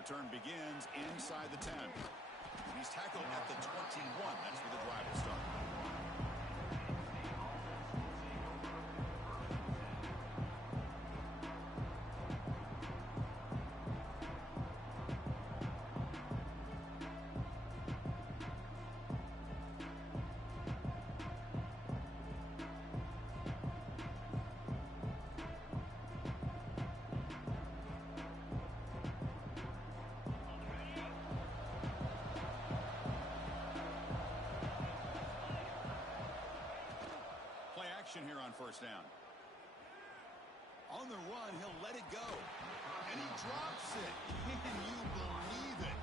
Return begins inside the 10. And he's tackled at the 21. That's where the drive will start. Here on first down. On the run, he'll let it go. And he drops it. Can you believe it?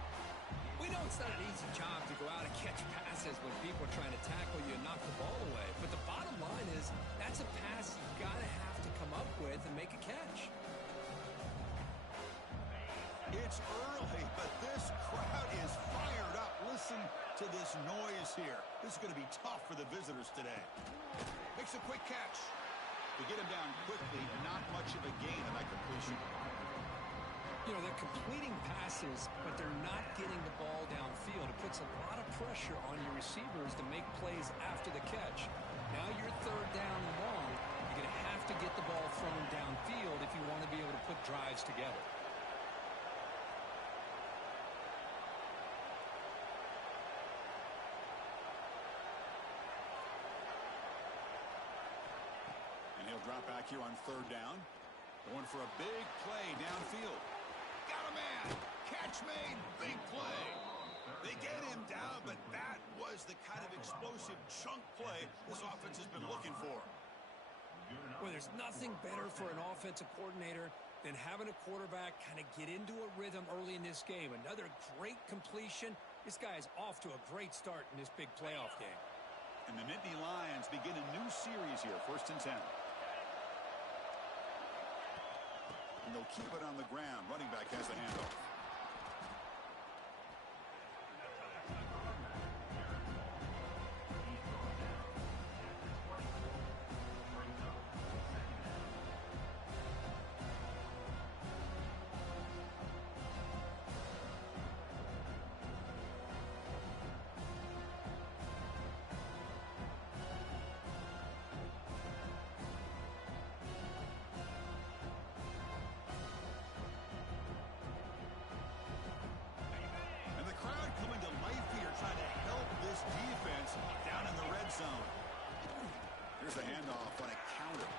We know it's not an easy job to go out and catch passes when people are trying to tackle you and knock the ball away. But the bottom line is that's a pass you've got to have to come up with and make a catch. It's early, but this crowd is fired up. Listen to this noise here. This is going to be tough for the visitors today. Makes a quick catch. To get him down quickly, not much of a gain on that completion. You know, they're completing passes, but they're not getting the ball downfield. It puts a lot of pressure on your receivers to make plays after the catch. Now you're third down and long. You're going to have to get the ball thrown downfield if you want to be able to put drives together. Drop back here on third down. Going for a big play downfield. Got a man. Catch made. Big play. They get him down, but that was the kind of explosive chunk play this offense has been looking for. Well, there's nothing better for an offensive coordinator than having a quarterback kind of get into a rhythm early in this game. Another great completion. This guy is off to a great start in this big playoff game. And the Nittany Lions begin a new series here. 1st and 10. And they'll keep it on the ground. Running back has the handoff. Here's the handoff on a counter.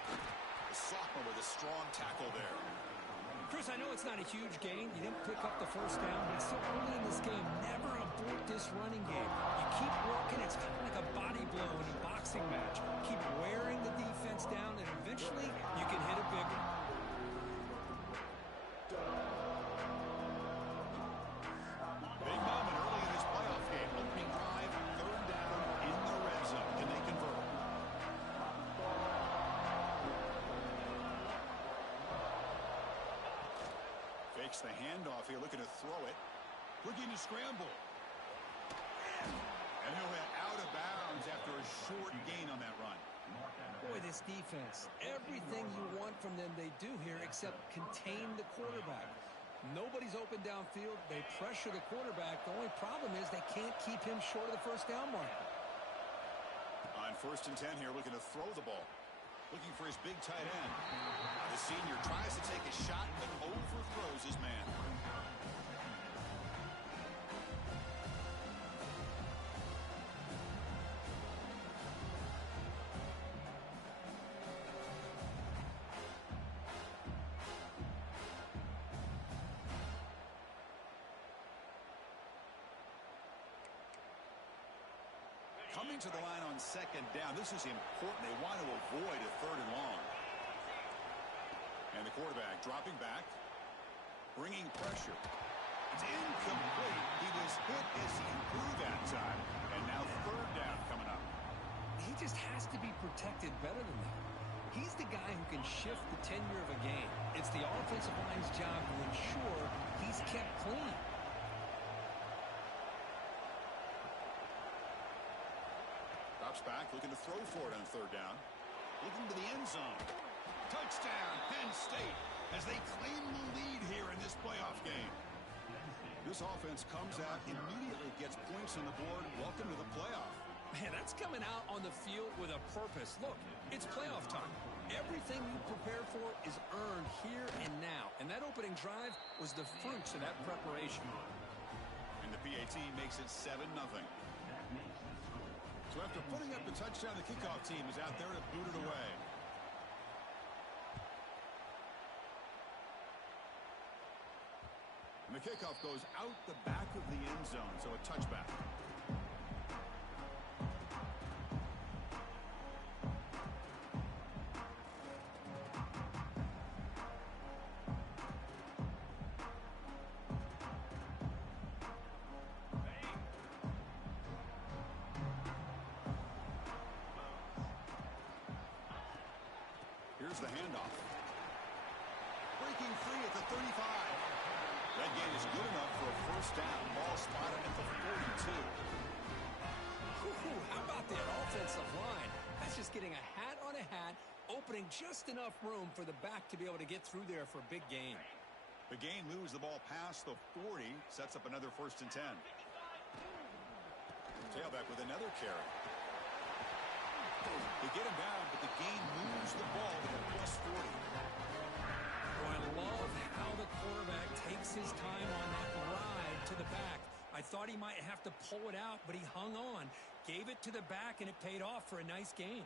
The sophomore with a strong tackle there. Chris, I know it's not a huge gain. You didn't pick up the first down, but it's still early in this game. Never abort this running game. You keep working. It's kind of like a body blow in a boxing match. Keep wearing the defense down, and eventually you can hit a big one. Big moment early in this playoff game. Opening drive, third down in the red zone. Can they convert? Fakes the handoff here, looking to throw it. Looking to scramble. And he'll hit out of bounds after a short gain on that run. Boy, this defense, everything you want from them they do here except contain the quarterback. Nobody's open downfield. They pressure the quarterback. The only problem is they can't keep him short of the first down mark. On 1st and 10 here, looking to throw the ball. Looking for his big tight end. The senior tries to take a shot, but overthrows his man. Coming to the line on 2nd down. This is important. They want to avoid a 3rd and long. And the quarterback dropping back, bringing pressure. It's incomplete. He was hit as he threw that time. And now 3rd down coming up. He just has to be protected better than that. He's the guy who can shift the tenure of a game. It's the offensive line's job to ensure he's kept clean. Drops back, looking to throw for it on 3rd down. Looking to the end zone. Touchdown, Penn State, as they claim the lead here in this playoff game. This offense comes out, immediately gets points on the board. Welcome to the playoff. Man, that's coming out on the field with a purpose. Look, it's playoff time. Everything you prepare for is earned here and now. And that opening drive was the fruits of that preparation. And the PAT makes it 7-0. So after putting up the touchdown, the kickoff team is out there to boot it away. And the kickoff goes out the back of the end zone, so a touchback. Here's the handoff. Breaking free at the 35. That gain is good enough for a first down. Ball spotted at the 42. How about that offensive line? That's just getting a hat on a hat, opening just enough room for the back to be able to get through there for a big gain. The gain moves the ball past the 40, sets up another 1st and 10. Tailback with another carry. They get him down, but the gain moves the ball to the plus 40. Oh, I love how the quarterback takes his time on that ride to the back. I thought he might have to pull it out, but he hung on, gave it to the back, and it paid off for a nice gain.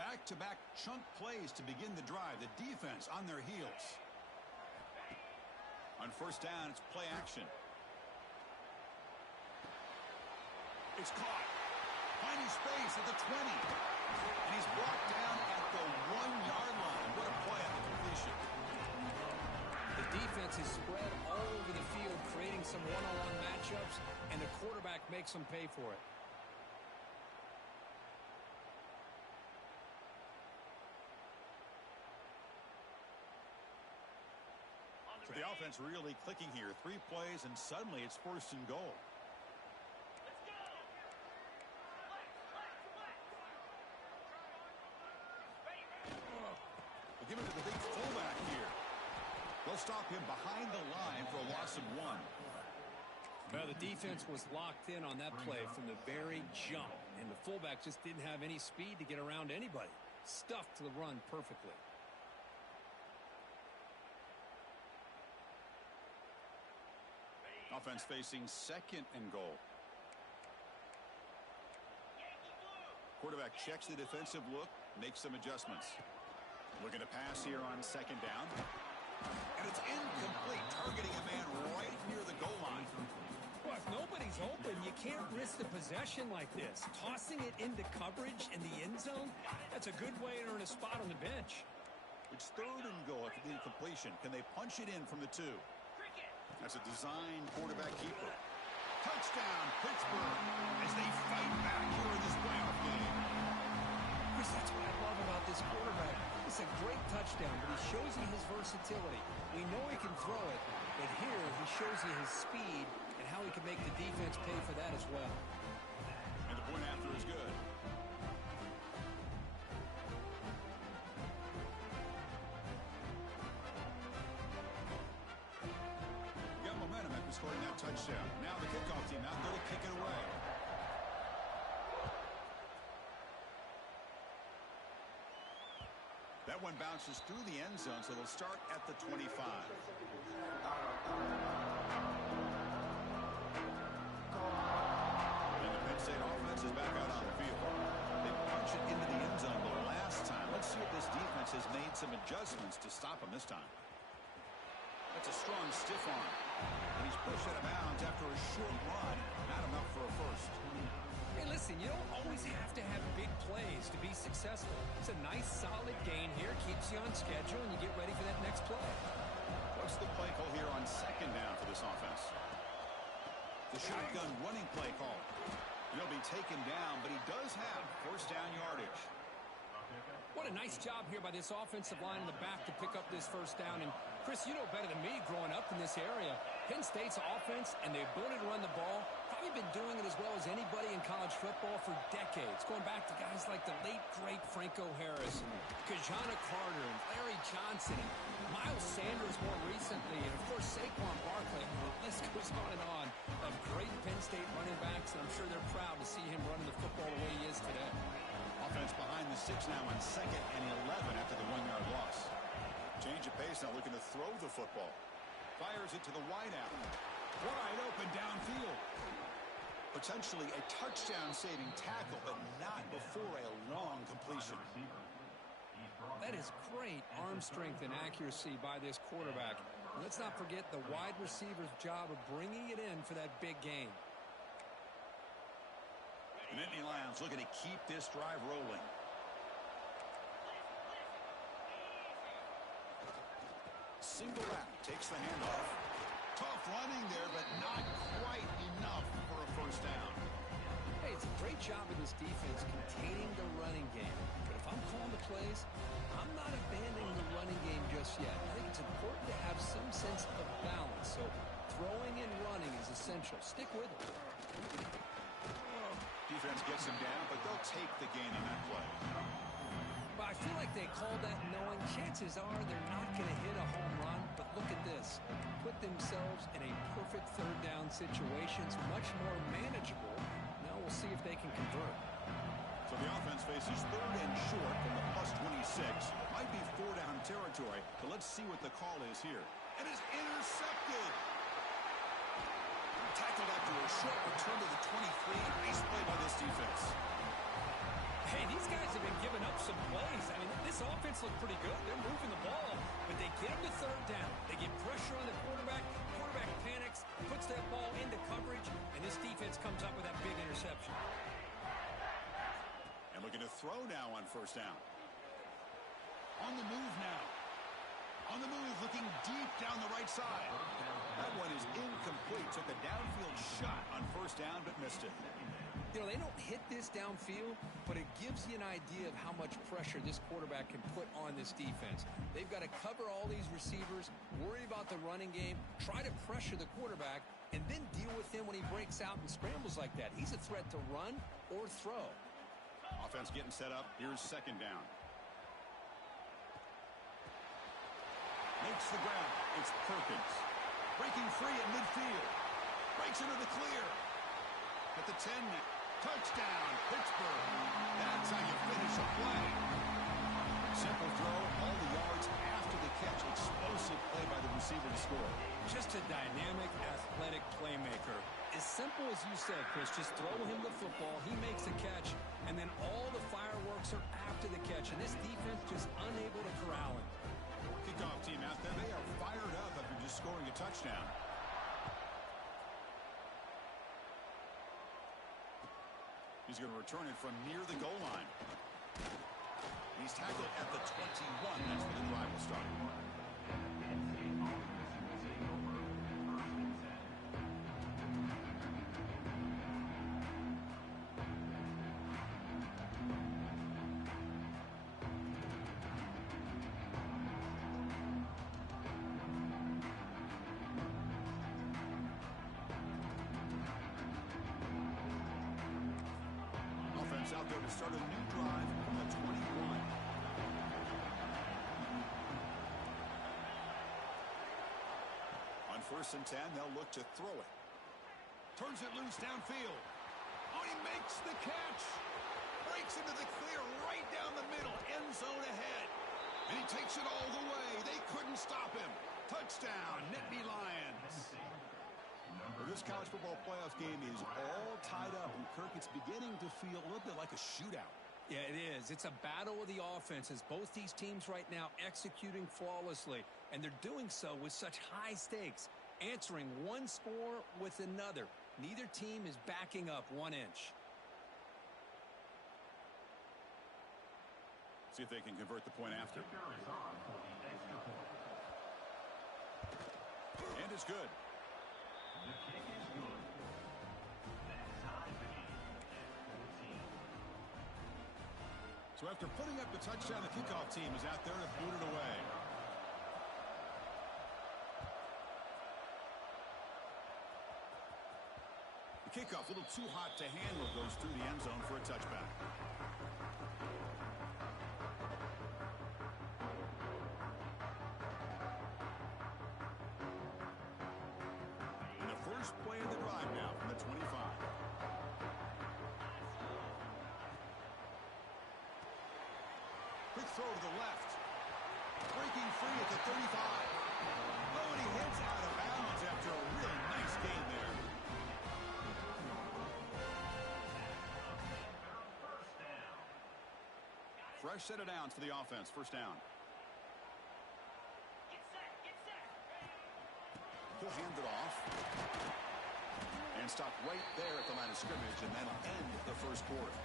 Back-to-back chunk plays to begin the drive. The defense on their heels. On first down, it's play action. It's caught. Finding space at the 20. And he's brought down at the 1-yard line. What a play on the completion. The defense is spread all over the field, creating some one-on-one matchups, and the quarterback makes them pay for it. So the offense really clicking here. 3 plays, and suddenly it's 1st and goal. They give it to the big fullback here. They'll stop him behind the line for a loss of 1. Well, the defense was locked in on that play from the very jump, and the fullback just didn't have any speed to get around anybody. Stuffed the run perfectly. Offense facing 2nd and goal. Quarterback checks the defensive look, makes some adjustments. Looking to pass here on 2nd down. And it's incomplete, targeting a man right near the goal line. Well, if nobody's open, you can't risk the possession like this. Tossing it into coverage in the end zone, that's a good way to earn a spot on the bench. It's 3rd and goal after the incompletion. Can they punch it in from the 2? That's a design quarterback keeper. Touchdown, Pittsburgh, as they fight back here in this playoff game. Chris, that's what I love about this quarterback. It's a great touchdown, but he shows you his versatility. We know he can throw it, but here he shows you his speed and how he can make the defense pay for that as well. And the point after is good. Got momentum after scoring that touchdown. Now the kickoff team out there to kick it away. That one bounces through the end zone, so they'll start at the 25. And the Penn State offense is back out on the field. They punch it into the end zone the last time. Let's see if this defense has made some adjustments to stop him this time. That's a strong stiff arm. And he's pushed out of bounds after a short run. Not enough for a first. Hey, listen, you don't always have to have big plays to be successful. It's a nice, solid gain here. Keeps you on schedule, and you get ready for that next play. What's the play call here on 2nd down for this offense? The shotgun running play call. He'll be taken down, but he does have 1st down yardage. What a nice job here by this offensive line in the back to pick up this 1st down. And, Chris, you know better than me growing up in this area, Penn State's offense and the ability to run the ball probably They've been doing it as well as anybody in college football for decades, going back to guys like the late, great Franco Harris and Kajana Carter and Larry Johnson and Miles Sanders more recently, and, of course, Saquon Barkley. The list goes on of great Penn State running backs, and I'm sure they're proud to see him running the football the way he is today. Offense behind the 6 now on 2nd and 11 after the 1-yard loss. Change of pace, now looking to throw the football. Fires it to the wideout. Wide open downfield. Potentially a touchdown-saving tackle, but not before a long completion. That is great arm strength and accuracy by this quarterback. Let's not forget the wide receiver's job of bringing it in for that big game. The Nittany Lions looking to keep this drive rolling. Single back takes the handoff. Tough running there, but not quite enough for a first down. Hey, it's a great job of this defense containing the running game. But if I'm calling the plays, I'm not abandoning the running game just yet. I think it's important to have some sense of balance. So throwing and running is essential. Stick with it. Defense gets him down, but they'll take the gain on that play. But I feel like they called that knowing chances are they're not going to hit a home run. But look at this. Put themselves in a perfect third down situation. It's much more manageable. Now we'll see if they can convert. So the offense faces 3rd and short from the +26. Might be 4-down territory, but let's see what the call is here. And it's intercepted. Tackled after a short return to the 23. Nice play by this defense. Hey, these guys have been giving up some plays. I mean, this offense looked pretty good. They're moving the ball, but they get them to 3rd down. They get pressure on the quarterback. Quarterback panics, puts that ball into coverage, and this defense comes up with that big interception. And looking to throw now on 1st down. On the move now. On the move, looking deep down the right side. That one is incomplete. Took a downfield shot on 1st down, but missed it. You know, they don't hit this downfield, but it gives you an idea of how much pressure this quarterback can put on this defense. They've got to cover all these receivers, worry about the running game, try to pressure the quarterback, and then deal with him when he breaks out and scrambles like that. He's a threat to run or throw. Offense getting set up. Here's 2nd down. Makes the ground. It's Perkins. Breaking free at midfield. Breaks into the clear. At the 10 now. Touchdown, Pittsburgh. That's how you finish a play. Simple throw, all the yards after the catch. Explosive play by the receiver to score. Just a dynamic, athletic playmaker. As simple as you said, Chris, just throw him the football, he makes the catch, and then all the fireworks are after the catch, and this defense just unable to corral him. Kickoff team out there, they are fired up after just scoring a touchdown. He's going to return it from near the goal line. He's tackled at the 21. That's where the drive will start. Out there to start a new drive from the 21. On 1st and 10, they'll look to throw it. Turns it loose downfield. Oh, he makes the catch. Breaks into the clear right down the middle. End zone ahead. And he takes it all the way. They couldn't stop him. Touchdown, Nittany Lions. Well, this college football playoff game is all tied up, and Kirk, it's beginning to feel a little bit like a shootout. Yeah, it is. It's a battle of the offenses. Both these teams right now executing flawlessly, and they're doing so with such high stakes, answering one score with another. Neither team is backing up 1 inch. See if they can convert the point after. And it's good. So after putting up the touchdown, the kickoff team is out there to boot it away. The kickoff, a little too hot to handle, goes through the end zone for a touchback. And the first play of the drive now from the 25. Quick throw to the left. Breaking free at the 35. Oh, and he heads out of bounds after a real nice gain there. Fresh set of downs for the offense. First down. He'll hand it off. And stop right there at the line of scrimmage, and that'll end the first quarter.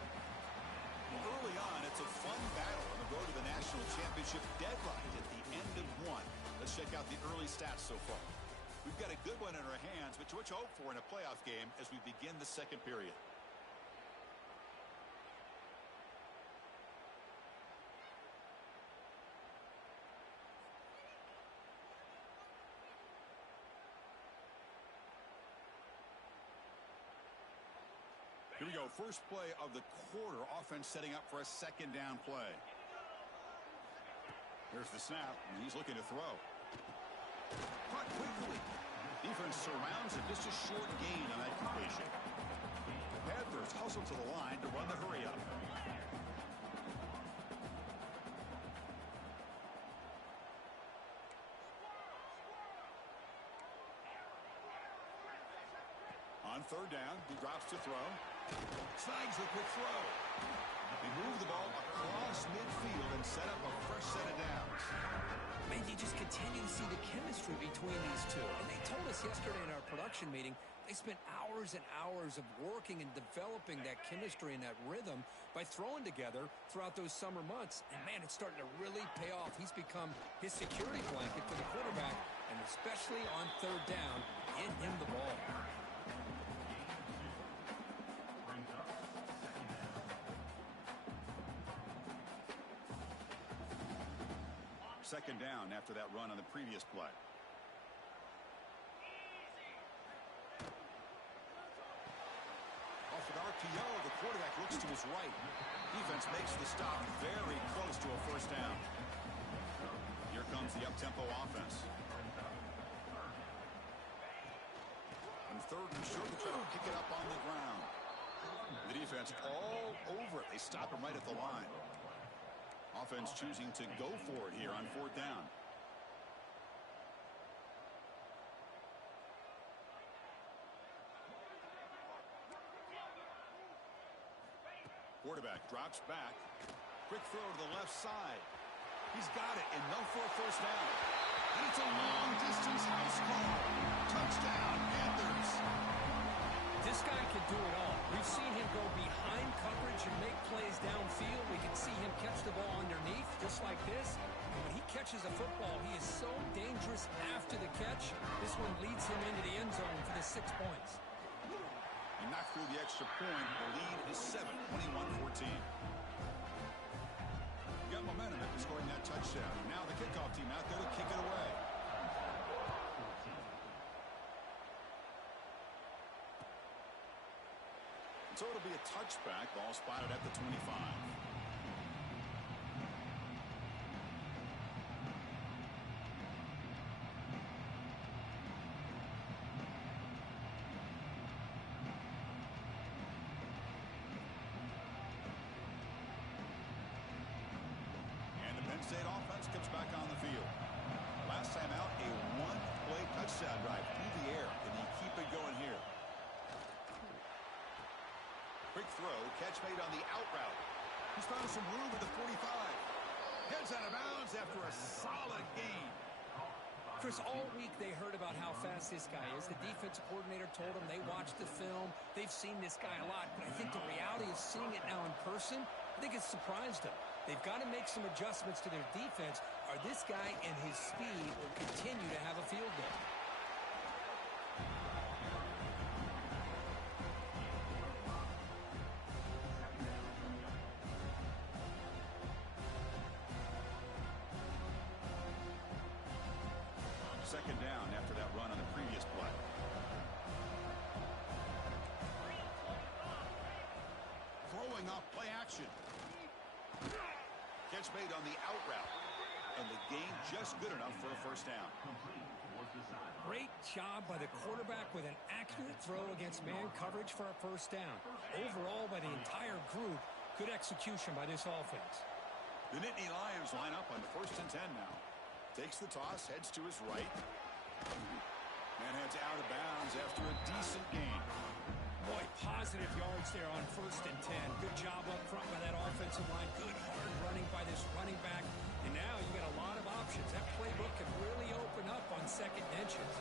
Well, early on, it's a fun battle on the road to the national championship deadline at the end of one. Let's check out the early stats so far. We've got a good one in our hands, but what you hope for in a playoff game as we begin the second period. Here we go. First play of the quarter. Offense setting up for a second down play. Here's the snap, and he's looking to throw. Caught quickly. Defense surrounds it. Just a short gain on that completion. The Panthers hustle to the line to run the hurry up. On third down, he drops to throw. Snags the quick throw. They move the ball across midfield and set up a fresh set of downs. Man, you just continue to see the chemistry between these two. And they told us yesterday in our production meeting, they spent hours and hours of working and developing that chemistry and that rhythm by throwing together throughout those summer months. And, man, it's starting to really pay off. He's become his security blanket for the quarterback, and especially on third down, get him the ball. Second down after that run on the previous play. Off an RPO, the quarterback looks to his right. Defense makes the stop very close to a first down. Here comes the up-tempo offense. And third and short, they try to pick it up on the ground. The defense all over it. They stop him right at the line. Offense choosing to go for it here on fourth down. Quarterback drops back. Quick throw to the left side. He's got it, enough for a first down. And it's a long-distance house call. Touchdown, Panthers. This guy can do it all. We've seen him go behind coverage and make plays downfield. We can see him catch the ball underneath, just like this. And when he catches a football, he is so dangerous after the catch. This one leads him into the end zone for the 6 points. He knocked through the extra point. The lead is 7, 21-14. You got momentum after scoring that touchdown. Now the kickoff team out there to kick it away. So it'll be a touchback. Ball spotted at the 25. And the Penn State offense comes back on the field. Last time out, a one-play touchdown drive through the air. Can he keep it going here? Quick throw, catch made on the out route. He's found some room at the 45. Heads out of bounds after a solid gain. Chris, all week they heard about how fast this guy is. The defensive coordinator told them they watched the film. They've seen this guy a lot. But I think the reality of seeing it now in person, I think it's surprised them. They've got to make some adjustments to their defense, or this guy and his speed will continue to have a field day. Second down after that run on the previous play. catch made on the out route. And the gain just good enough for a first down. Great job by the quarterback with an accurate throw against man coverage for a first down. Overall, by the entire group, good execution by this offense. The Nittany Lions line up on 1st and 10 now. Takes the toss, heads to his right. And heads out of bounds after a decent gain. Boy, positive yards there on 1st and 10. Good job up front by that offensive line. Good hard running by this running back. And now you got a lot of options. That playbook can really open up on second inches.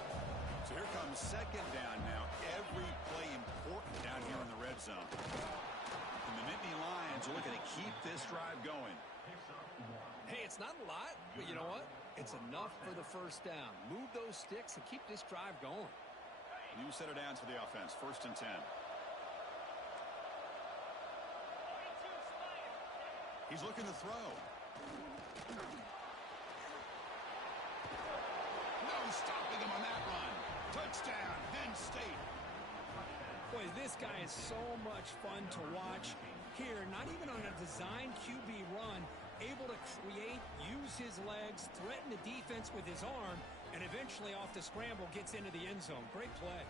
So here comes second down now. Every play important down here in the red zone. And the Nittany Lions are looking to keep this drive going. Hey, it's not a lot, but you know what? It's enough for the first down. Move those sticks and keep this drive going. New set of downs for the offense. 1st and 10. He's looking to throw. No stopping him on that run. Touchdown, Penn State. Boy, this guy is so much fun to watch. Here, not even on a design QB run, able to create, use his legs, threaten the defense with his arm, and eventually off the scramble gets into the end zone. Great play.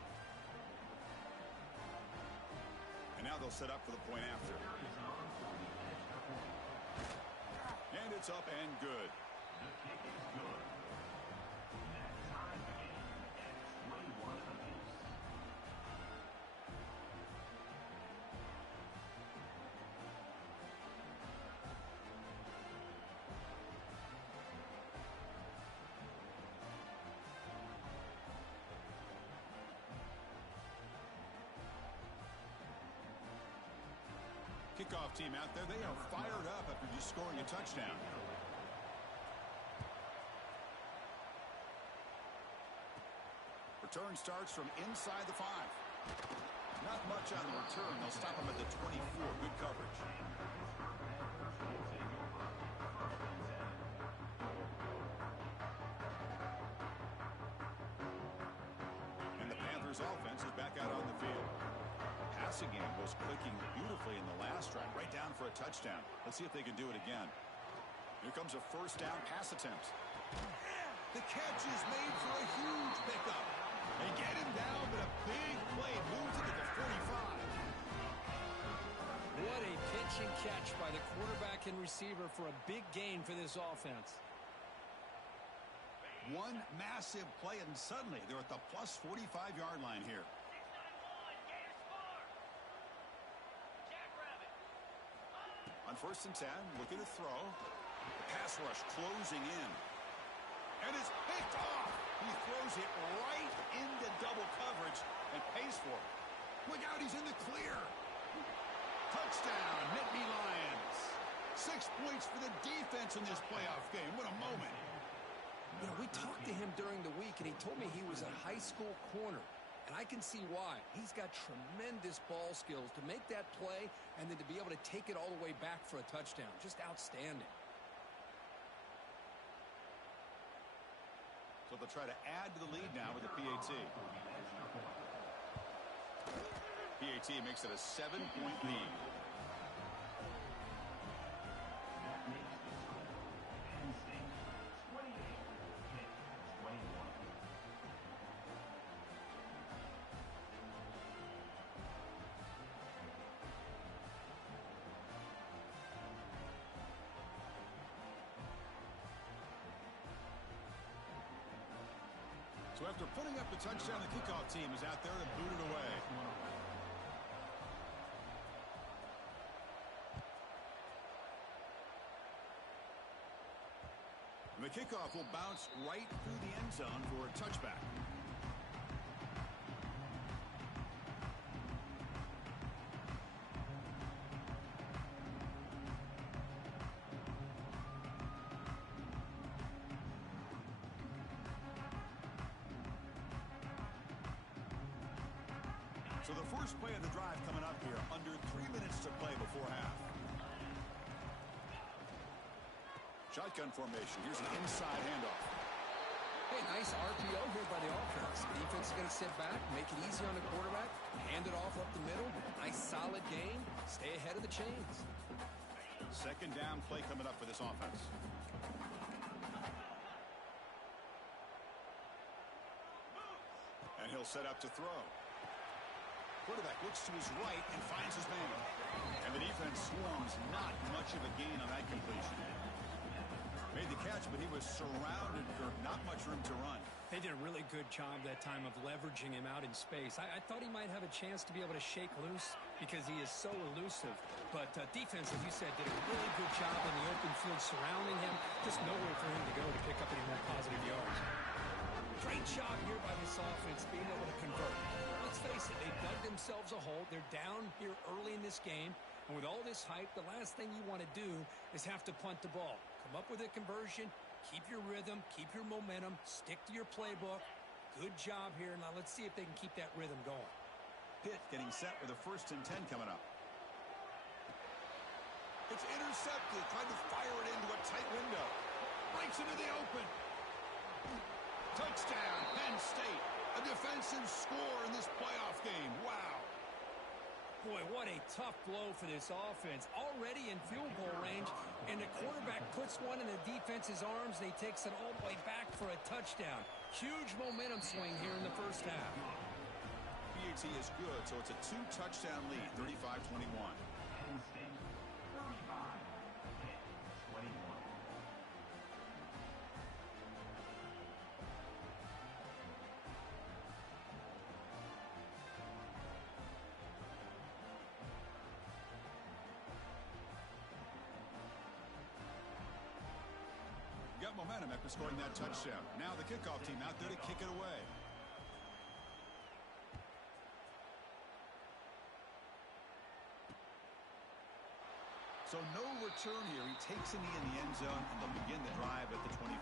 And now they'll set up for the point after. And it's up and good. The kick is good. That ties the game at 21 apiece. Kickoff team out there, they are fired up after just scoring a touchdown. Return starts from inside the 5. Not much on the return. They'll stop him at the 24. Good coverage. And the Panthers offense is back out on the field. Passing game was clicking beautifully in the last drive, right down for a touchdown. Let's see if they can do it again. Here comes a first down pass attempt. The catch is made for a huge pickup. They get him down, but a big play moves it to the 45. What a pitch and catch by the quarterback and receiver for a big gain for this offense. One massive play, and suddenly they're at the plus 45-yard line here. On 1st and 10, looking to throw. The pass rush closing in. And it's picked off. He throws it right into double coverage and pays for it. Look out, he's in the clear. Touchdown, Nittany Lions. 6 points for the defense in this playoff game. What a moment. You know, we talked to him during the week, and he told me he was a high school corner. And I can see why. He's got tremendous ball skills to make that play and then to be able to take it all the way back for a touchdown. Just outstanding. So they'll try to add to the lead now with the PAT. PAT makes it a 7-point lead. That makes the score. Penn State 28, Pitt 21. So after putting up the touchdown, the kickoff team is out there to boot it away. And the kickoff will bounce right through the end zone for a touchback. So the first play of the drive coming up here, under 3 minutes to play before half. Shotgun formation. Here's an inside handoff. Hey, nice RPO here by the offense. Defense is going to sit back, make it easy on the quarterback, hand it off up the middle. Nice solid gain. Stay ahead of the chains. Second down play coming up for this offense. And he'll set up to throw. Quarterback looks to his right and finds his man. And the defense swarms. Not much of a gain on that completion. Made the catch, but he was surrounded for not much room to run. They did a really good job that time of leveraging him out in space. I thought he might have a chance to be able to shake loose because he is so elusive. But defense, as you said, did a really good job in the open field surrounding him. Just nowhere for him to go to pick up any more positive yards. Great job here by this offense being able to convert. Let's face it, they've dug themselves a hole. They're down here early in this game. And with all this hype, the last thing you want to do is have to punt the ball. Come up with a conversion, keep your rhythm, keep your momentum, stick to your playbook. Good job here. Now let's see if they can keep that rhythm going. Pitt getting set with a 1st and 10 coming up. It's intercepted. Trying to fire it into a tight window. Breaks into the open. Touchdown, Penn State. A defensive score in this playoff game. Wow. Boy, what a tough blow for this offense. Already in field goal range, and the quarterback puts one in the defense's arms, and he takes it all the way back for a touchdown. Huge momentum swing here in the first half. PAT is good, so it's a 2-touchdown lead, 35-21. Penn State 35, Pitt 21. Got momentum after scoring that touchdown. Now the kickoff team out there to kick it away. So no return here. He takes a knee in the end zone, and they'll begin the drive at the 25.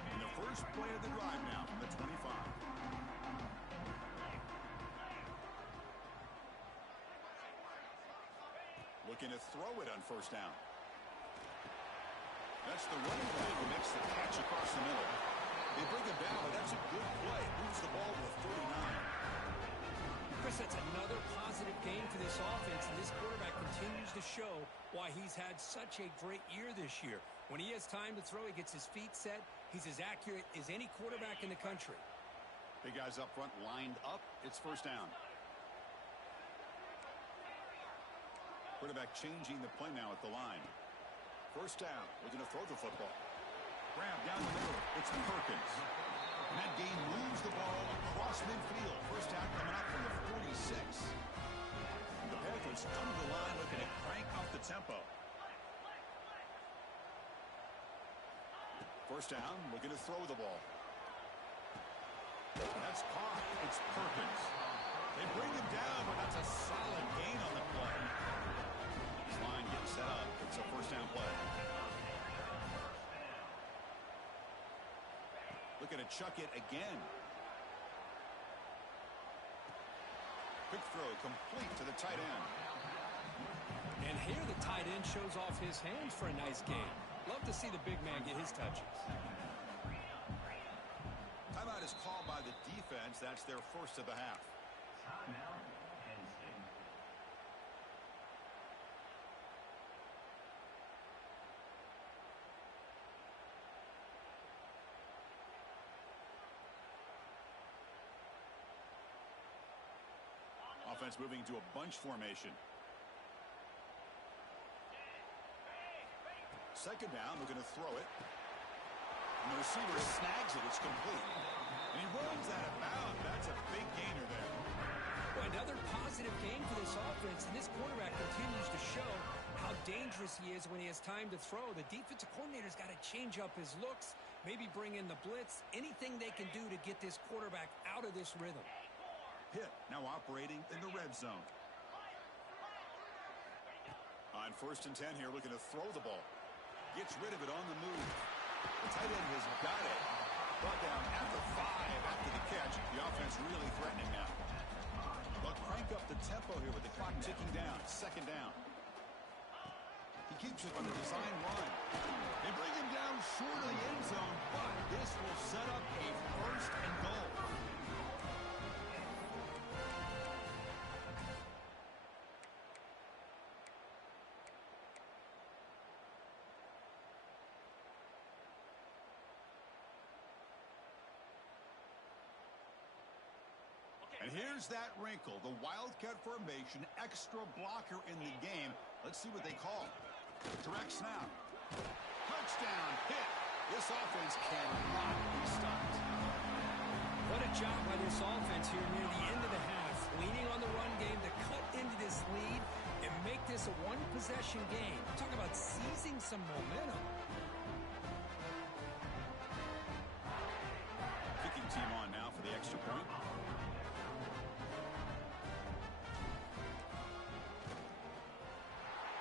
And the first play of the drive now from the 25. Looking to throw it on 1st down. That's the running back who makes the catch across the middle. They bring him down, but that's a good play. Moves the ball to the 39. Chris, that's another positive game for this offense, and this quarterback continues to show why he's had such a great year this year. When he has time to throw, he gets his feet set. He's as accurate as any quarterback in the country. Big guys up front lined up. It's 1st down. Quarterback changing the play now at the line. 1st down. We're going to throw the football. Grab down the middle. It's Perkins. And that gain moves the ball across midfield. 1st down coming up from the 46. The Panthers come to the line looking to crank up the tempo. 1st down. Looking to throw the ball. That's caught. It's Perkins. They bring him down, but that's a solid gain on the play. This line getting set up. It's a 1st down play. Looking to chuck it again. Quick throw complete to the tight end. And here the tight end shows off his hands for a nice game. Love to see the big man get his touches. Timeout is called by the defense. That's their 1st of the half. Timeout, Penn State. Offense moving to a bunch formation. 2nd down, we're going to throw it. And the receiver snags it. It's complete. And he runs out of bounds. That's a big gainer there. Well, another positive game for this offense, and this quarterback continues to show how dangerous he is when he has time to throw. The defensive coordinator's got to change up his looks, maybe bring in the blitz, anything they can do to get this quarterback out of this rhythm. Pitt now operating in the red zone. On 1st and 10 here, looking to throw the ball. Gets rid of it on the move. The tight end has got it. Brought down at the 5 after the catch. The offense really threatening now. But crank up the tempo here with the clock ticking down. 2nd down. He keeps it on the design run. They bring him down short of the end zone, but this will set up a first and goal. And here's that wrinkle, the Wildcat formation, extra blocker in the game. Let's see what they call. Direct snap. Touchdown hit. This offense cannot be stopped. What a job by this offense here near the end of the half. Leaning on the run game to cut into this lead and make this a one-possession game. Talk about seizing some momentum. Kicking team on now for the extra point.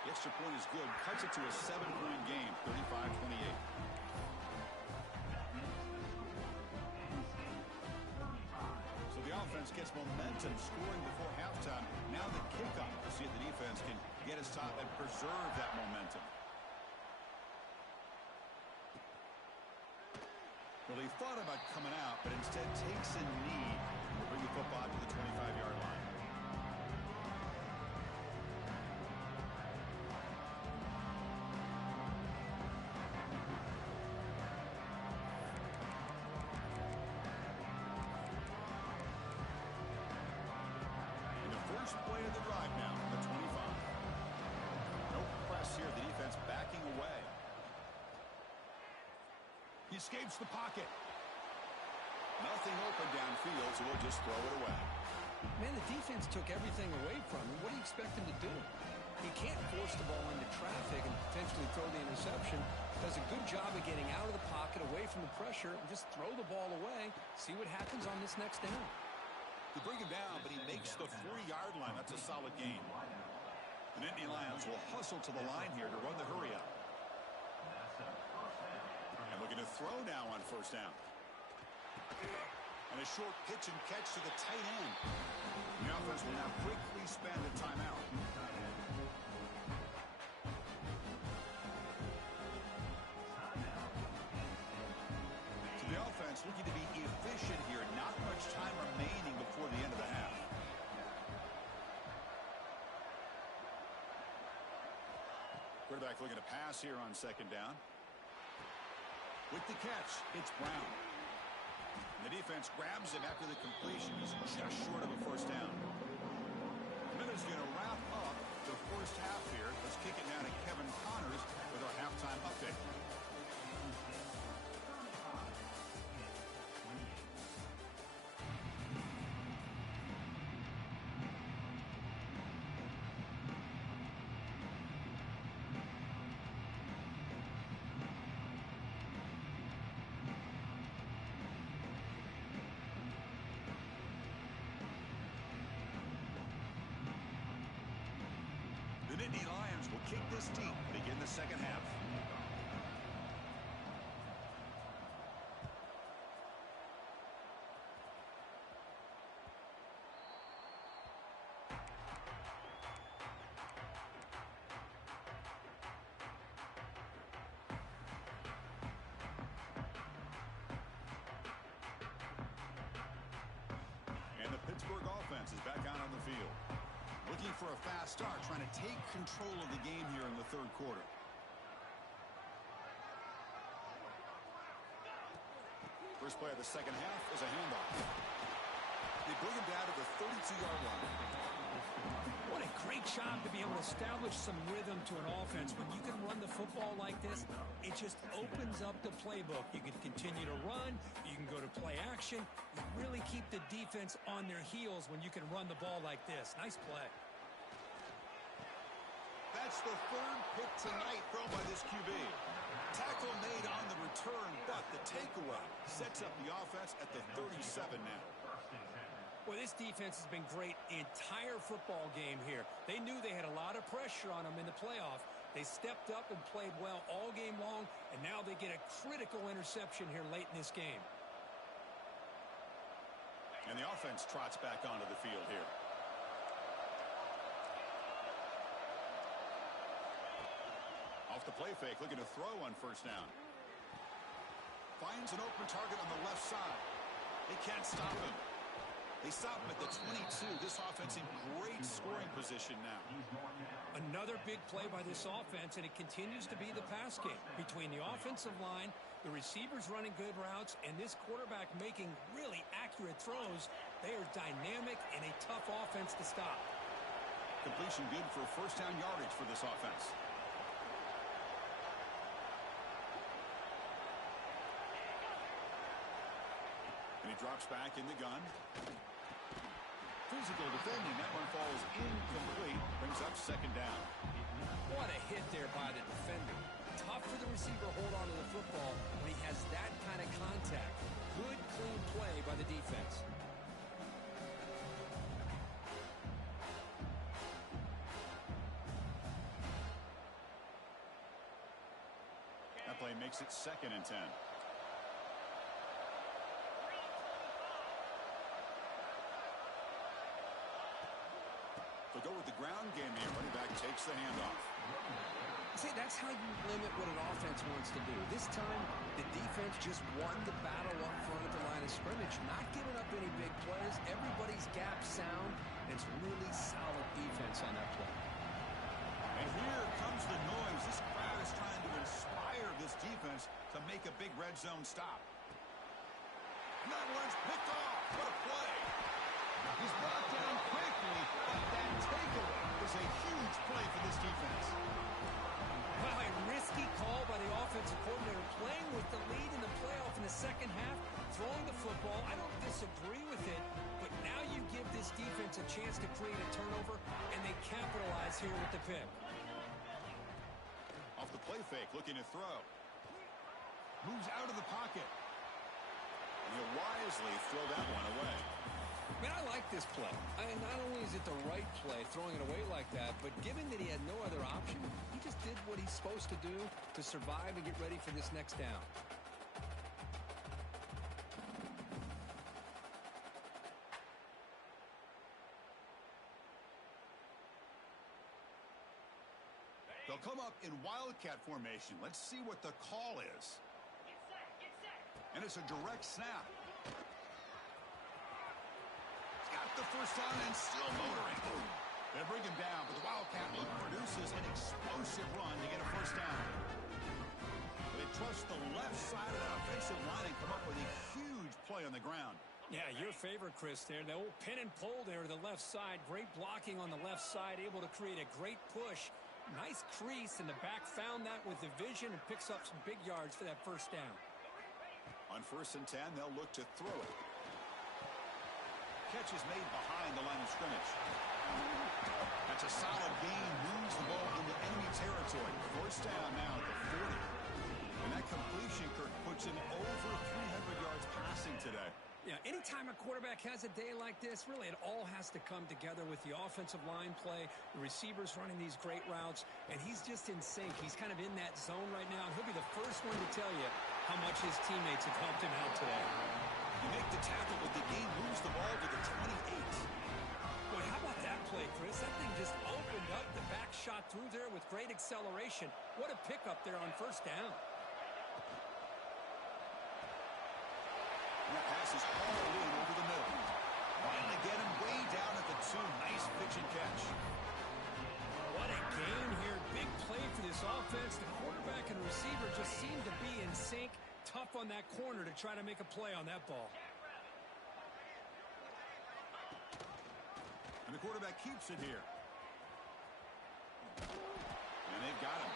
The extra point is good. Cuts it to a 7-point game, 35-28. So the offense gets momentum scoring before halftime. Now the kickoff to see if the defense can get a stop and preserve that momentum. Well, he thought about coming out, but instead takes a knee and will bring the football to the 25-yard line. First play of the drive now, the 25. No press here. The defense backing away. He escapes the pocket. Nothing open downfield, so we'll just throw it away. Man, the defense took everything away from him. What do you expect him to do? He can't force the ball into traffic and potentially throw the interception. Does a good job of getting out of the pocket, away from the pressure, and just throw the ball away. See what happens on this next down. They bring him down, but he makes the 40-yard line. That's a solid gain. The Nittany Lions will hustle to the line here to run the hurry up. And looking to throw now on first down. And a short pitch and catch to the tight end. The offense will now quickly spend a timeout. So the offense looking to be efficient here. Not much time remaining before the end of the half. Quarterback looking to pass here on second down. With the catch, it's Brown. And the defense grabs him after the completion. He's just short of a first down. The minute's going to wrap up the first half here. Let's kick it now to Kevin Connors with our halftime update. The Nittany Lions will kick this deep to begin the second half. And the Pittsburgh offense is back out on the field. Looking for a fast start, trying to take control of the game here in the third quarter. First play of the second half is a handoff. They bring him down to the 32-yard line. What a great job to be able to establish some rhythm to an offense. When you can run the football like this, it just opens up the playbook. You can continue to run. You can go to play action. You really keep the defense on their heels when you can run the ball like this. Nice play. That's the third pick tonight thrown by this QB. Tackle made on the return, but the takeaway sets up the offense at the 37 now. Well, this defense has been great the entire football game here. They knew they had a lot of pressure on them in the playoff. They stepped up and played well all game long, and now they get a critical interception here late in this game. And the offense trots back onto the field here. Off the play fake, looking to throw on first down. Finds an open target on the left side. They can't stop him. They stop him at the 22. This offense in great scoring position now. Another big play by this offense, and it continues to be the pass game. Between the offensive line, the receivers running good routes, and this quarterback making really accurate throws, they are dynamic and a tough offense to stop. Completion good for first down yardage for this offense. And he drops back in the gun. Physical defending. That one falls incomplete. Brings up second down. What a hit there by the defender. Tough for the receiver to hold on to the football when he has that kind of contact. Good, clean play by the defense. That play makes it 2nd and 10. They'll go with the ground game here. Running back takes the handoff. See, that's how you limit what an offense wants to do. This time, the defense just won the battle up front at the line of scrimmage, not giving up any big plays. Everybody's gap sound. It's really solid defense on that play. And here comes the noise. This crowd is trying to inspire this defense to make a big red zone stop. And that one's picked off. What a play. He's brought down quickly, but that takeaway is a huge play for this defense. Well, a risky call by the offensive coordinator, playing with the lead in the playoff in the second half, throwing the football. I don't disagree with it, but now you give this defense a chance to create a turnover, and they capitalize here with the pick. Off the play fake, looking to throw. Moves out of the pocket. And he'll wisely throw that one away. Man, I like this play. Not only is it the right play, throwing it away like that, but given that he had no other option, he just did what he's supposed to do to survive and get ready for this next down. They'll come up in wildcat formation. Let's see what the call is. And it's a direct snap. Got the first down and still motoring. They bring him down, but the Wildcat look produces an explosive run to get a first down. They trust the left side of that offensive line and come up with a huge play on the ground. Yeah, your favorite, Chris, there. The old pin and pull there to the left side. Great blocking on the left side, able to create a great push. Nice crease, and the back found that with the vision and picks up some big yards for that first down. On 1st and 10, they'll look to throw it. Catch is made behind the line of scrimmage. That's a solid gain. Moves the ball into enemy territory. First down now at the 40. And that completion, Kirk, puts him over 300 yards passing today. Yeah, anytime a quarterback has a day like this, really it all has to come together with the offensive line play, the receivers running these great routes, and he's just in sync. He's kind of in that zone right now, and he'll be the first one to tell you how much his teammates have helped him out today. You make the tackle, but the game moves the ball to the 28. Boy, how about that play, Chris? That thing just opened up. The back shot through there with great acceleration. What a pickup there on first down. And that pass is all in over the middle. Trying to get him way down at the 2. Nice pitch and catch. What a gain here. Big play for this offense. The quarterback and receiver just seem to be in sync. Tough on that corner to try to make a play on that ball. And the quarterback keeps it here. And they've got him.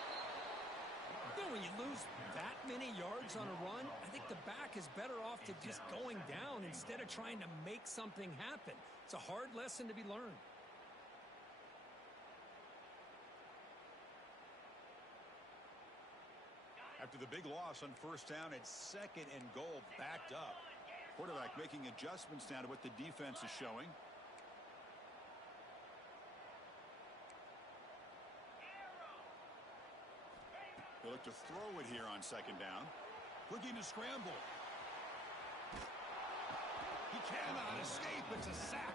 You know, when you lose that many yards on a run, I think the back is better off to just going down instead of trying to make something happen. It's a hard lesson to be learned. After the big loss on first down, it's 2nd and goal, backed up. Quarterback making adjustments now to what the defense is showing. They look to throw it here on 2nd down. Looking to scramble. He cannot escape. It's a sack.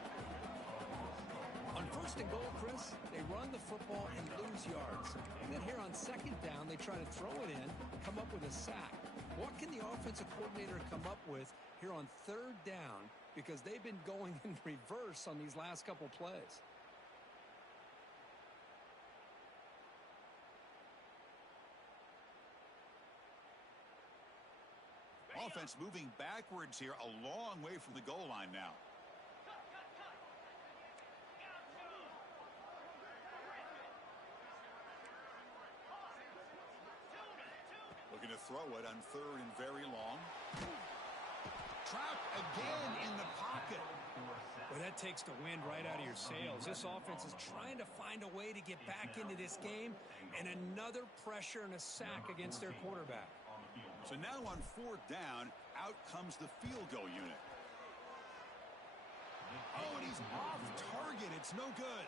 On 1st and goal, Chris, they run the football and lose yards. And then here on on second down, they try to throw it in, come up with a sack. What can the offensive coordinator come up with here on third down? Because they've been going in reverse on these last couple plays. Offense moving backwards here, a long way from the goal line now. Looking to throw it on third and very long. Trapped again in the pocket. Well, that takes the wind right out of your sails. This offense is trying to find a way to get back into this game, and another pressure and a sack against their quarterback. So now on fourth down, out comes the field goal unit. Oh, and he's off target. It's no good.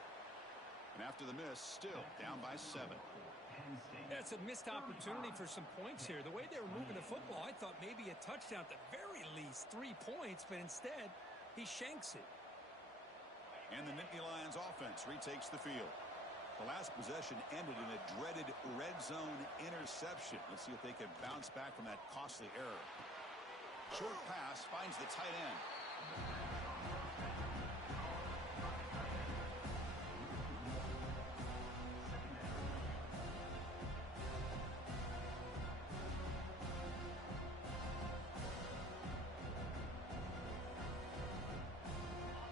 And after the miss, still down by 7. That's a missed opportunity for some points here. The way they were moving the football, I thought maybe a touchdown at the very least, 3 points, but instead, he shanks it. And the Nittany Lions offense retakes the field. The last possession ended in a dreaded red zone interception. Let's see if they can bounce back from that costly error. Short pass finds the tight end.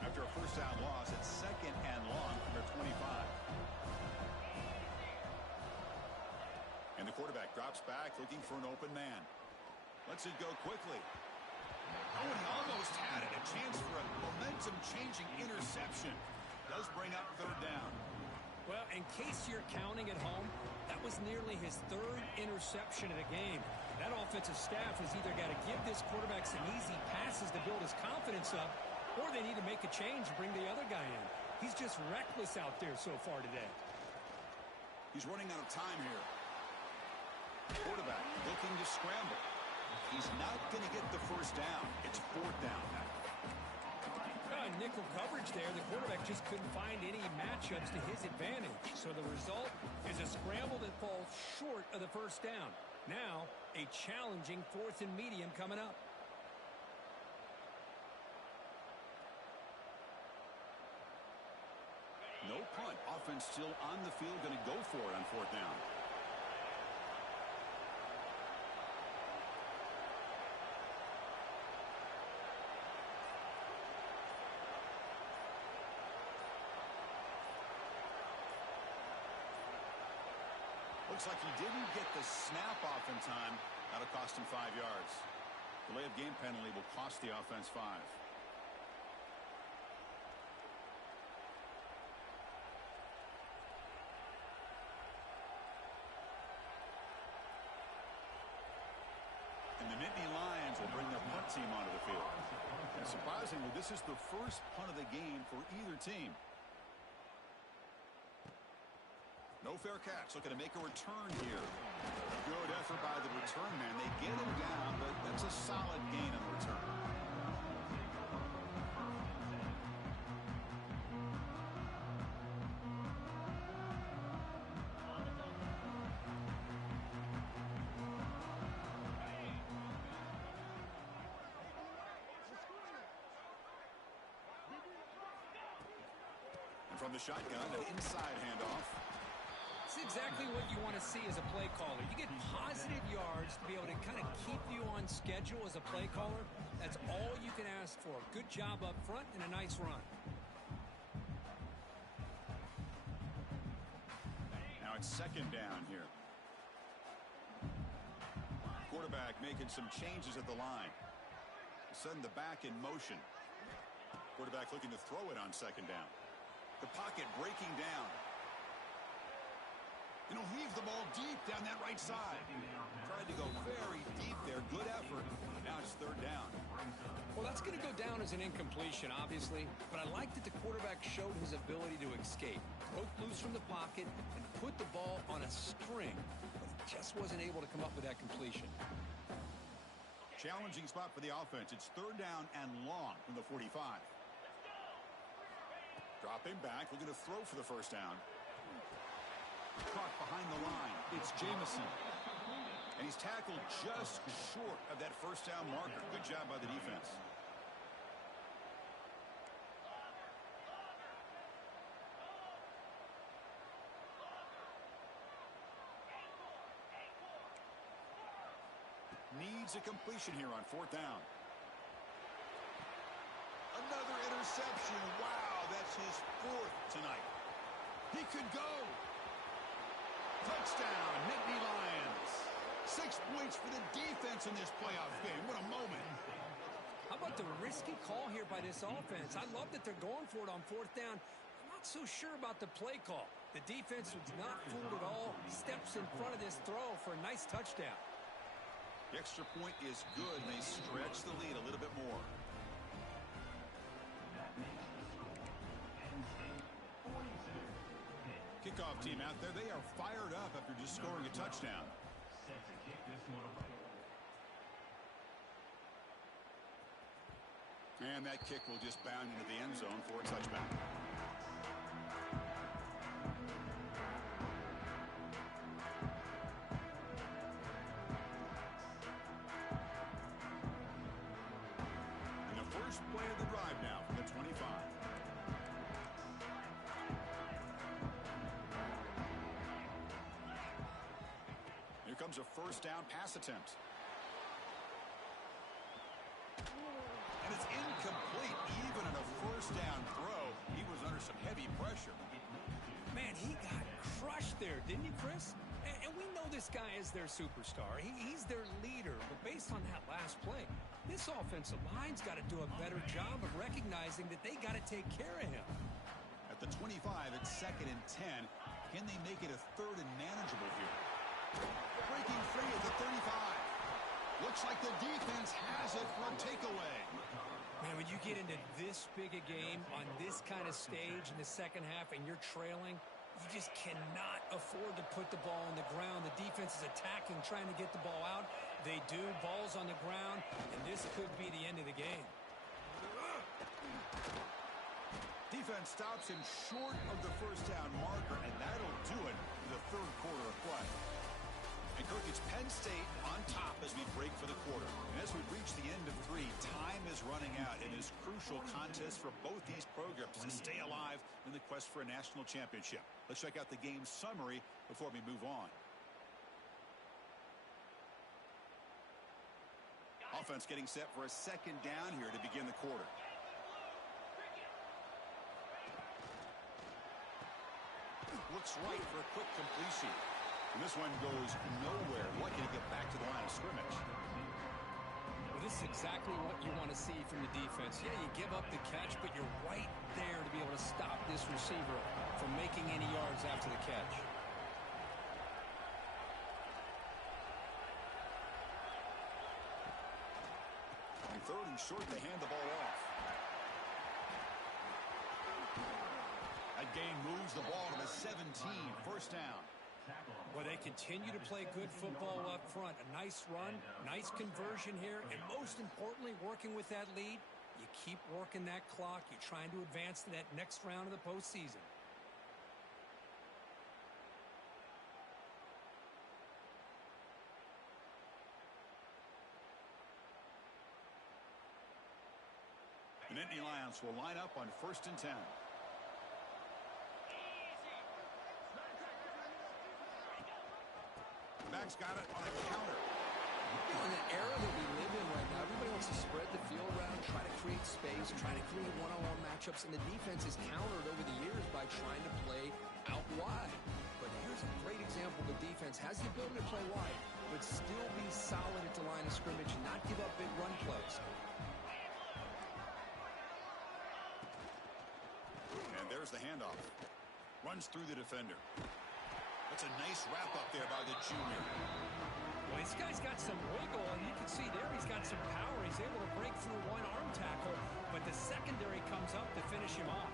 After a first down loss, it's second and long from their 25. And the quarterback drops back looking for an open man. Lets it go quickly. Oh, and he almost had it. A chance for a momentum-changing interception. Does bring up third down. Well, in case you're counting at home, that was nearly his 3rd interception of the game. That offensive staff has either got to give this quarterback some easy passes to build his confidence up, or they need to make a change and bring the other guy in. He's just reckless out there so far today. He's running out of time here. Quarterback looking to scramble. He's not going to get the first down. It's fourth down. Nickel coverage there. The quarterback just couldn't find any matchups to his advantage. So the result is a scramble that falls short of the first down. Now, a challenging 4th and medium coming up. No punt. Offense still on the field, going to go for it on fourth down. Looks like he didn't get the snap off in time. That'll cost him 5 yards. Delay of game penalty will cost the offense 5. And the Nittany Lions will bring their punt team onto the field. And surprisingly, this is the first punt of the game for either team. No fair catch. Looking to make a return here. Good effort by the return man. They get him down, but that's a solid gain on the return. And from the shotgun, an inside handoff. It's exactly what you want to see as a play caller. You get positive yards to be able to kind of keep you on schedule as a play caller. That's all you can ask for. Good job up front and a nice run. Now it's second down here. Quarterback making some changes at the line. Send the back in motion. Quarterback looking to throw it on second down. The pocket breaking down. And he'll leave the ball deep down that right side. Tried to go very deep there. Good effort. Now it's third down. Well, that's going to go down as an incompletion, obviously. But I like that the quarterback showed his ability to escape. Broke loose from the pocket and put the ball on a string. But he just wasn't able to come up with that completion. Challenging spot for the offense. It's third down and long from the 45. Dropping back. Looking to throw for the first down. Caught behind the line. It's Jamison. And he's tackled just short of that first down marker. Good job by the defense. Needs a completion here on fourth down. Another interception. Wow, that's his fourth tonight. He could go. Touchdown, Nittany Lions. 6 points for the defense in this playoff game. What a moment. How about the risky call here by this offense? I love that they're going for it on fourth down. I'm not so sure about the play call. The defense was not fooled at all. Steps in front of this throw for a nice touchdown. The extra point is good, and they stretch the lead a little bit more. Kickoff team out there. They are fired up after just scoring a touchdown. Set to kick this one away. And that kick will just bound into the end zone for a touchback. And the first play of the drive now from the 25. Here comes a first down pass attempt. And it's incomplete. Even on a first down throw, he was under some heavy pressure. Man, he got crushed there, didn't he, Chris? And we know this guy is their superstar. He's their leader. But based on that last play, this offensive line's got to do a better job of recognizing that they got to take care of him. At the 25, it's 2nd and 10. Can they make it a 3rd and manageable here? Breaking free at the 35. Looks like the defense has it for a takeaway. Man, when you get into this big a game on this kind of stage in the second half and you're trailing, you just cannot afford to put the ball on the ground. The defense is attacking, trying to get the ball out. They do. Ball's on the ground, and this could be the end of the game. Defense stops him short of the first down marker, and that'll do it in the 3rd quarter of play. And, Kirk, it's Penn State on top as we break for the quarter. And as we reach the end of 3, time is running out in this crucial contest for both these programs to stay alive in the quest for a national championship. Let's check out the game summary before we move on. Offense getting set for a 2nd down here to begin the quarter. Looks right for a quick completion. And this one goes nowhere. Lucky to get back to the line of scrimmage. Well, this is exactly what you want to see from the defense. Yeah, you give up the catch, but you're right there to be able to stop this receiver from making any yards after the catch. And 3rd and short, they hand the ball off. That gain moves the ball to the 17. First down. Well, they continue to play good football up front. A nice run, nice conversion here, and most importantly, working with that lead, you keep working that clock. You're trying to advance to that next round of the postseason. The Nittany Lions will line up on 1st and 10. Back's got it on a counter. You know, in the era that we live in right now, everybody wants to spread the field around, try to create space, try to create one-on-one matchups, and the defense has countered over the years by trying to play out wide. But here's a great example. The defense has the ability to play wide, but still be solid at the line of scrimmage and not give up big run plays. And there's the handoff. Runs through the defender. That's a nice wrap-up there by the junior. Well, this guy's got some wiggle, and you can see there he's got some power. He's able to break through one arm tackle, but the secondary comes up to finish him off.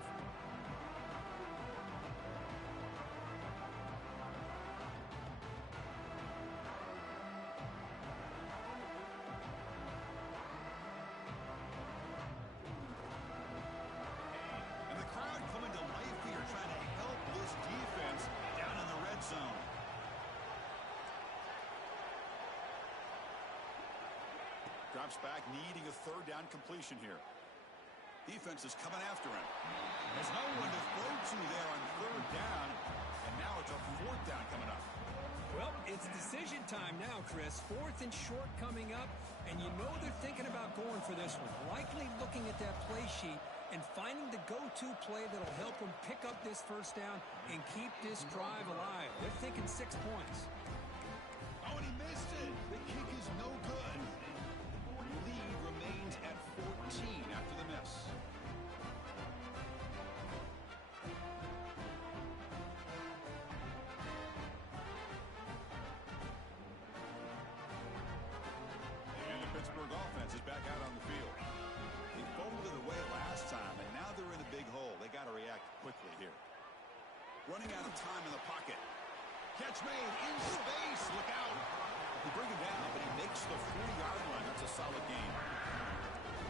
And the crowd coming to life here, trying to help this defense down in the red zone. Drops back, needing a third down completion here. Defense is coming after him. There's no one to throw to there on third down. And now it's a fourth down coming up. Well, it's decision time now, Chris. Fourth and short coming up, and you know they're thinking about going for this one. Likely looking at that play sheet and finding the go-to play that'll help them pick up this first down and keep this drive alive. They're thinking 6 points. Oh, and he missed it. The kick is no good. Lead remains at 14 after the miss. And the Pittsburgh offense is back out on the field. They folded it away last time, and now they're in a big hole. They got to react quickly here. Running out of time in the pocket. Catch made in space. Look out. They bring him down, but he makes the 40-yard line. That's a solid game.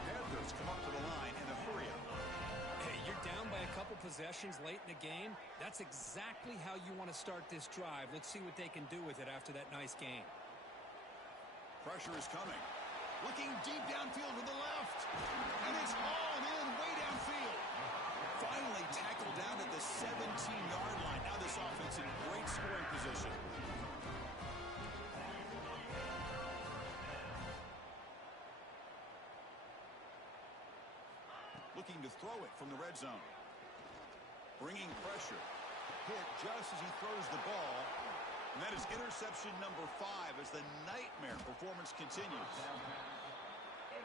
Panthers come up to the line in a hurry up. Hey, you're down by a couple possessions late in the game. That's exactly how you want to start this drive. Let's see what they can do with it after that nice game. Pressure is coming. Looking deep downfield to the left. And it's hauled in way downfield. Finally tackled down at the 17-yard line. Now this offense in great scoring position. Looking to throw it from the red zone. Bringing pressure. Hit just as he throws the ball. And that is interception number 5 as the nightmare performance continues.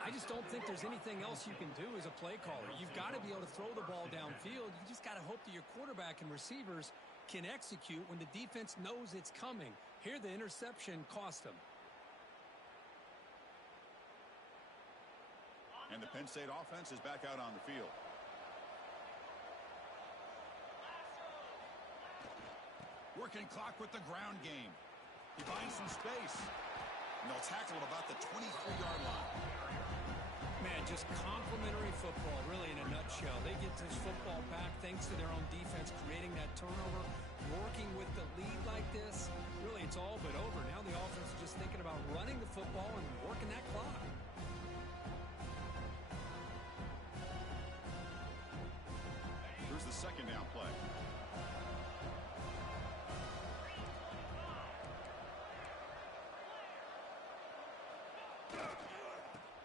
I just don't think there's anything else you can do as a play caller. You've got to be able to throw the ball downfield. You just got to hope that your quarterback and receivers can execute when the defense knows it's coming. Here, the interception cost them. And the Penn State offense is back out on the field. Working clock with the ground game. He finds some space. And they'll tackle him about the 23-yard line. Man, just complimentary football, really, in a nutshell. They get this football back thanks to their own defense, creating that turnover, working with the lead like this. Really, it's all but over. Now the offense is just thinking about running the football and working that clock. Here's the second down play.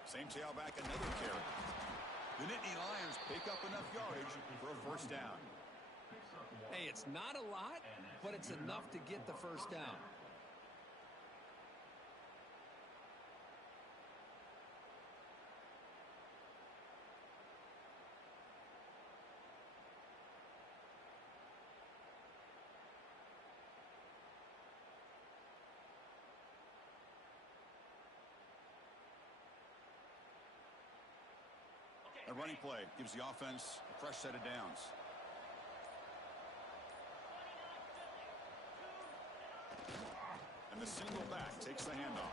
Same tailback, another carry. The Nittany Lions pick up enough yardage for a first down. Hey, it's not a lot, but it's enough to get the first down. A running play gives the offense a fresh set of downs. And the single back takes the handoff.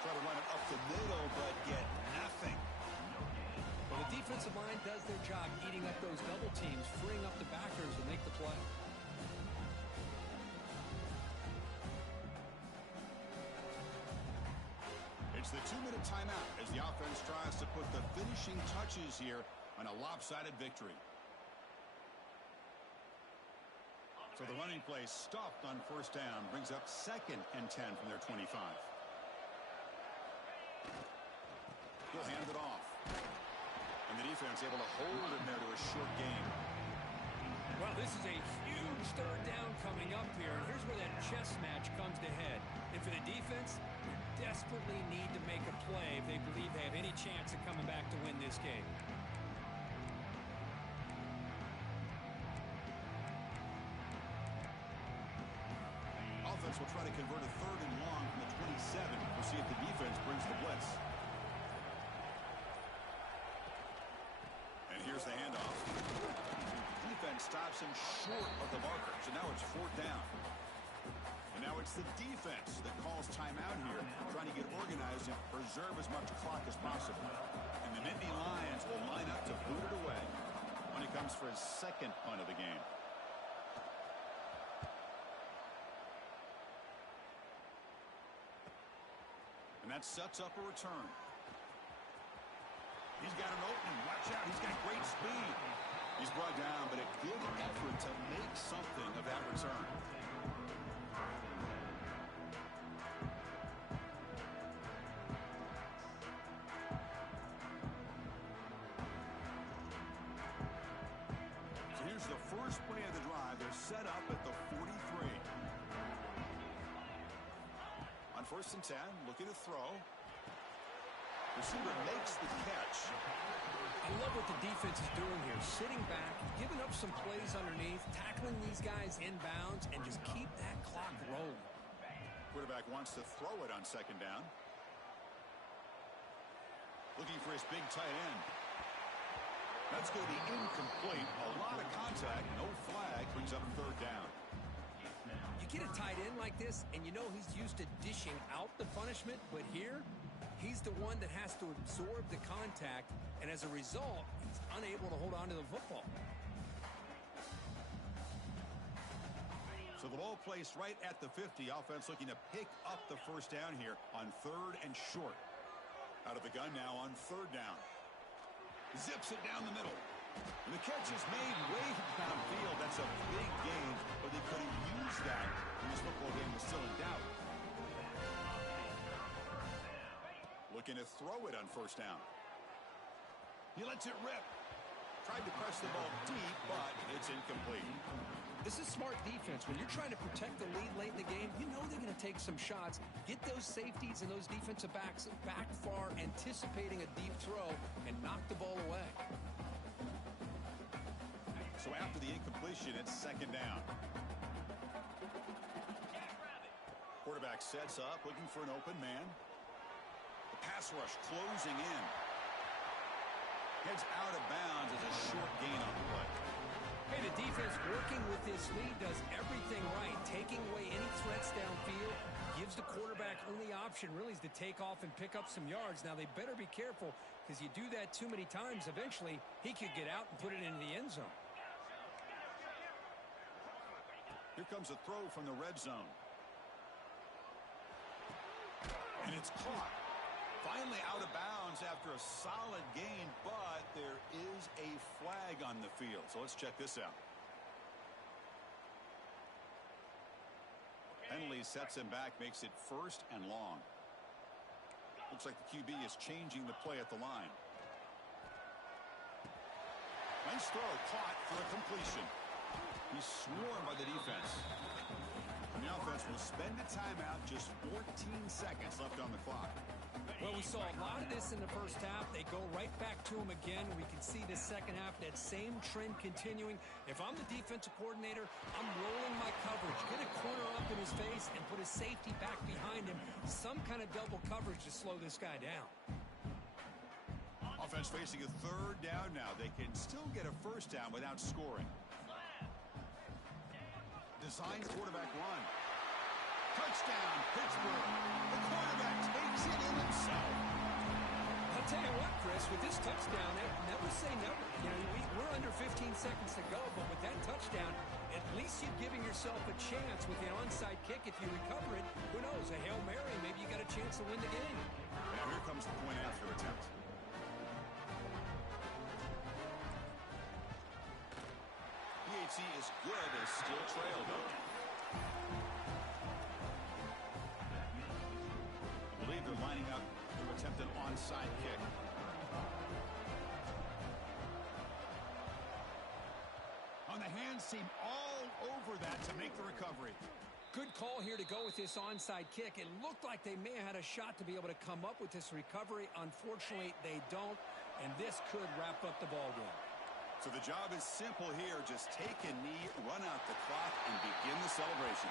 Try to run it up the middle, but get nothing. Well, the defensive line does their job eating up those double teams, freeing up the backers to make the play. It's the 2-minute timeout as the offense tries to put the finishing touches here on a lopsided victory. So the running play stopped on first down, brings up 2nd and 10 from their 25. He'll hand it off. And the defense able to hold him there to a short gain. Well, this is a huge third down coming up here. And here's where that chess match comes to head. And for the defense, they desperately need to make a play if they believe they have any chance of coming back to win this game. Offense will try to convert a 3rd and long from the 27. We'll see if the defense brings the blitz. And here's the handoff. Defense stops him short of the marker, so now it's 4th down. And now it's the defense that calls timeout here, trying to get organized and preserve as much clock as possible. And the Nittany Lions will line up to boot it away when he comes for his 2nd punt of the game. And that sets up a return. He's got an opening. Watch out. He's got great speed. He's brought down, but a good effort to make something of that return. So here's the first play of the drive. They're set up at the 43. On 1st and 10, looking to throw. Receiver makes the catch. I love what the defense is doing here. Sitting back, giving up some plays underneath, tackling these guys inbounds, and just keep that clock rolling. Quarterback wants to throw it on 2nd down. Looking for his big tight end. That's going to be incomplete. A lot of contact, no flag, brings up 3rd down. You get a tight end like this, and you know he's used to dishing out the punishment, but here, he's the one that has to absorb the contact, and as a result, he's unable to hold on to the football. So the ball placed right at the 50. Offense looking to pick up the 1st down here on 3rd and short. Out of the gun now on 3rd down. Zips it down the middle. And the catch is made way downfield. That's a big gain, but they could have used that when this football game was still in doubt. Looking to throw it on 1st down. He lets it rip. Tried to press the ball deep, but it's incomplete. This is smart defense. When you're trying to protect the lead late in the game, you know they're going to take some shots, get those safeties and those defensive backs back far, anticipating a deep throw, and knock the ball away. So after the incompletion, it's 2nd down. Quarterback sets up, looking for an open man. The pass rush closing in. Heads out of bounds as a short gain on the play. Hey, the defense working with this lead does everything right. Taking away any threats downfield gives the quarterback only option really is to take off and pick up some yards. Now, they better be careful because you do that too many times, eventually he could get out and put it into the end zone. Here comes a throw from the red zone. And it's caught. Finally out of bounds after a solid gain, but there is a flag on the field. So let's check this out. Penalty sets him back, makes it 1st and long. Looks like the QB is changing the play at the line. Nice throw, caught for a completion. He's swarmed by the defense. And the offense will spend a timeout, just 14 seconds left on the clock. Well, we saw a lot of this in the first half. They go right back to him again. We can see the second half, that same trend continuing. If I'm the defensive coordinator, I'm rolling my coverage. Get a corner up in his face and put a safety back behind him. Some kind of double coverage to slow this guy down. Offense facing a 3rd down now. They can still get a 1st down without scoring. Design quarterback run. Touchdown, Pittsburgh. The quarterback takes it in himself. I'll tell you what, Chris, with this touchdown, never say never. You know, we're under 15 seconds to go, but with that touchdown, at least you're giving yourself a chance with the onside kick. If you recover it, who knows, a Hail Mary, maybe you got a chance to win the game. Now here comes the point after attempt. PHC is good, they still trail though. I believe they're lining up to attempt an onside kick. On the hands seem all over that to make the recovery. Good call here to go with this onside kick. It looked like they may have had a shot to be able to come up with this recovery. Unfortunately, they don't, and this could wrap up the ball game. So the job is simple here. Just take a knee, run out the clock, and begin the celebration.